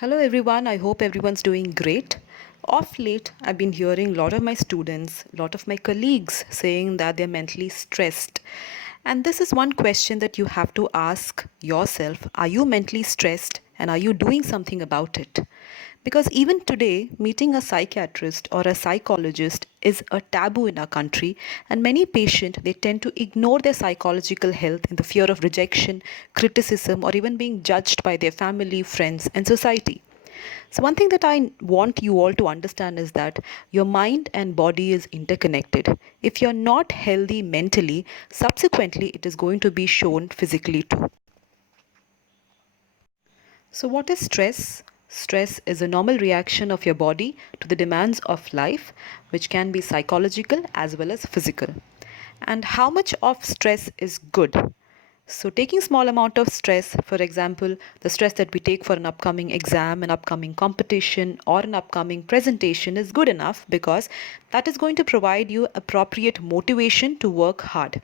Hello everyone, I hope everyone's doing great. Of late, I've been hearing a lot of my students, a lot of my colleagues saying that they're mentally stressed. And this is one question that you have to ask yourself. Are you mentally stressed and are you doing something about it? Because even today, meeting a psychiatrist or a psychologist is a taboo in our country, and many patients they tend to ignore their psychological health in the fear of rejection, criticism, or even being judged by their family, friends, and society. So, one thing that I want you all to understand is that your mind and body is interconnected. If you're not healthy mentally, subsequently it is going to be shown physically too. So, what is stress? Stress is a normal reaction of your body to the demands of life, which can be psychological as well as physical. And how much of stress is good? So, taking small amount of stress, for example, the stress that we take for an upcoming exam, an upcoming competition, or an upcoming presentation is good enough because that is going to provide you appropriate motivation to work hard.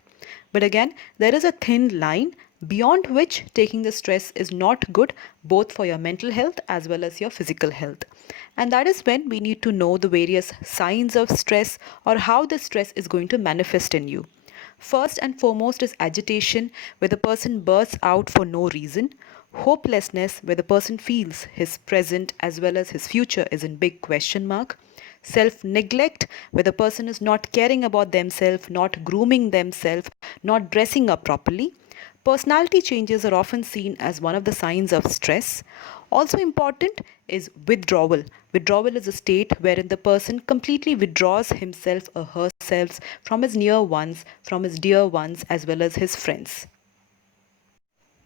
But again, there is a thin line beyond which taking the stress is not good both for your mental health as well as your physical health. And that is when we need to know the various signs of stress or how the stress is going to manifest in you. First and foremost is agitation, where the person bursts out for no reason. Hopelessness, where the person feels his present as well as his future is in big question mark. Self neglect, where the person is not caring about themselves, not grooming themselves, not dressing up properly. Personality changes are often seen as one of the signs of stress. Also important is withdrawal. Withdrawal is a state wherein the person completely withdraws himself or herself from his near ones, from his dear ones, as well as his friends.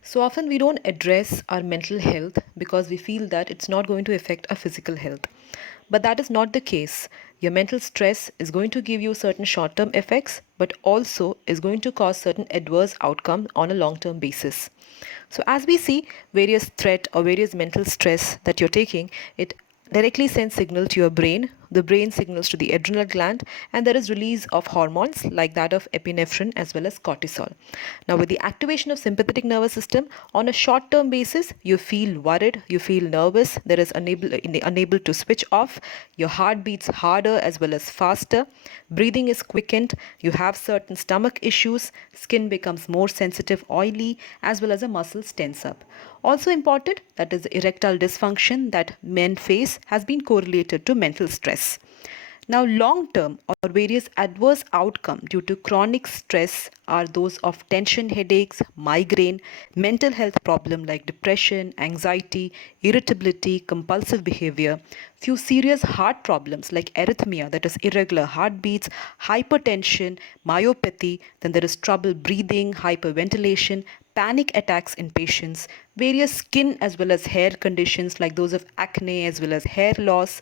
So often we don't address our mental health because we feel that it's not going to affect our physical health. But that is not the case. Your mental stress is going to give you certain short term effects, but also is going to cause certain adverse outcomes on a long term basis. So, as we see various threat or various mental stress that you're taking, it directly sends signal to your brain. The brain signals to the adrenal gland, and there is release of hormones like that of epinephrine as well as cortisol. Now, with the activation of sympathetic nervous system on a short-term basis, you feel worried, you feel nervous. There is unable to switch off. Your heart beats harder as well as faster. Breathing is quickened. You have certain stomach issues. Skin becomes more sensitive, oily, as well as the muscles tense up. Also important, that is erectile dysfunction that men face has been correlated to mental stress. Now, long term or various adverse outcomes due to chronic stress are those of tension headaches, migraine, mental health problem like depression, anxiety, irritability, compulsive behavior, few serious heart problems like arrhythmia, that is irregular heartbeats, hypertension, myopathy, then there is trouble breathing, hyperventilation, panic attacks in patients, various skin as well as hair conditions like those of acne as well as hair loss.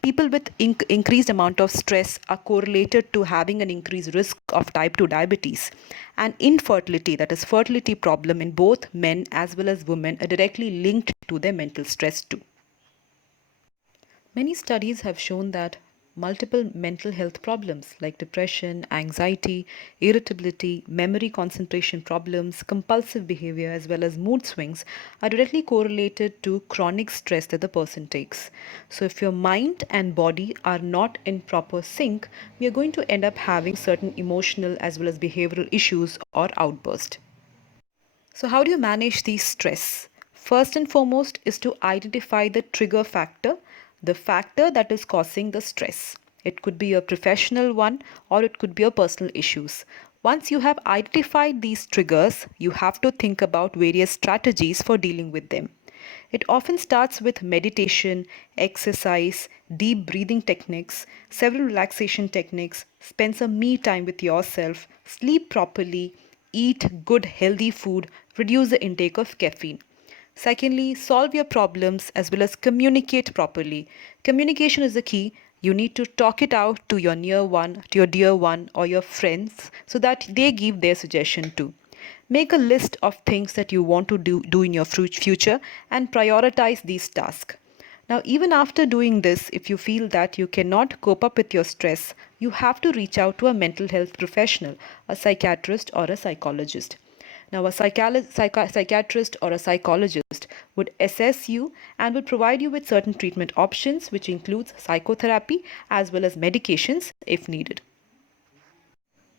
People with increased amount of stress are correlated to having an increased risk of type 2 diabetes, and infertility, that is fertility problem in both men as well as women, are directly linked to their mental stress too. Many studies have shown that multiple mental health problems like depression, anxiety, irritability, memory concentration problems, compulsive behavior, as well as mood swings are directly correlated to chronic stress that the person takes. So, if your mind and body are not in proper sync, we are going to end up having certain emotional as well as behavioral issues or outburst. So, how do you manage the stress? First and foremost is to identify the trigger factor, the factor that is causing the stress. It could be a professional one or it could be a personal issues. Once you have identified these triggers, you have to think about various strategies for dealing with them. It often starts with meditation, exercise, deep breathing techniques, several relaxation techniques, spend some me time with yourself, sleep properly, eat good healthy food, reduce the intake of caffeine. Secondly, solve your problems as well as communicate properly. Communication is the key. You need to talk it out to your near one, to your dear one, or your friends so that they give their suggestion too. Make a list of things that you want to do in your future and prioritize these tasks. Now, even after doing this, if you feel that you cannot cope up with your stress, you have to reach out to a mental health professional, a psychiatrist or a psychologist. Now, a psychiatrist or a psychologist would assess you and would provide you with certain treatment options, which includes psychotherapy as well as medications if needed.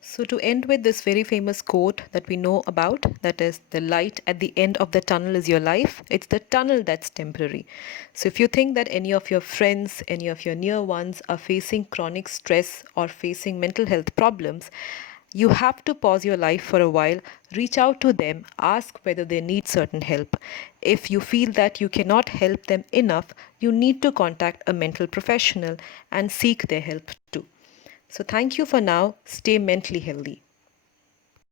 So, to end with this very famous quote that we know about, that is, the light at the end of the tunnel is your life, it's the tunnel that's temporary. So, if you think that any of your friends, any of your near ones are facing chronic stress or facing mental health problems, you have to pause your life for a while, reach out to them, ask whether they need certain help. If you feel that you cannot help them enough, you need to contact a mental professional and seek their help too. So, thank you for now. Stay mentally healthy.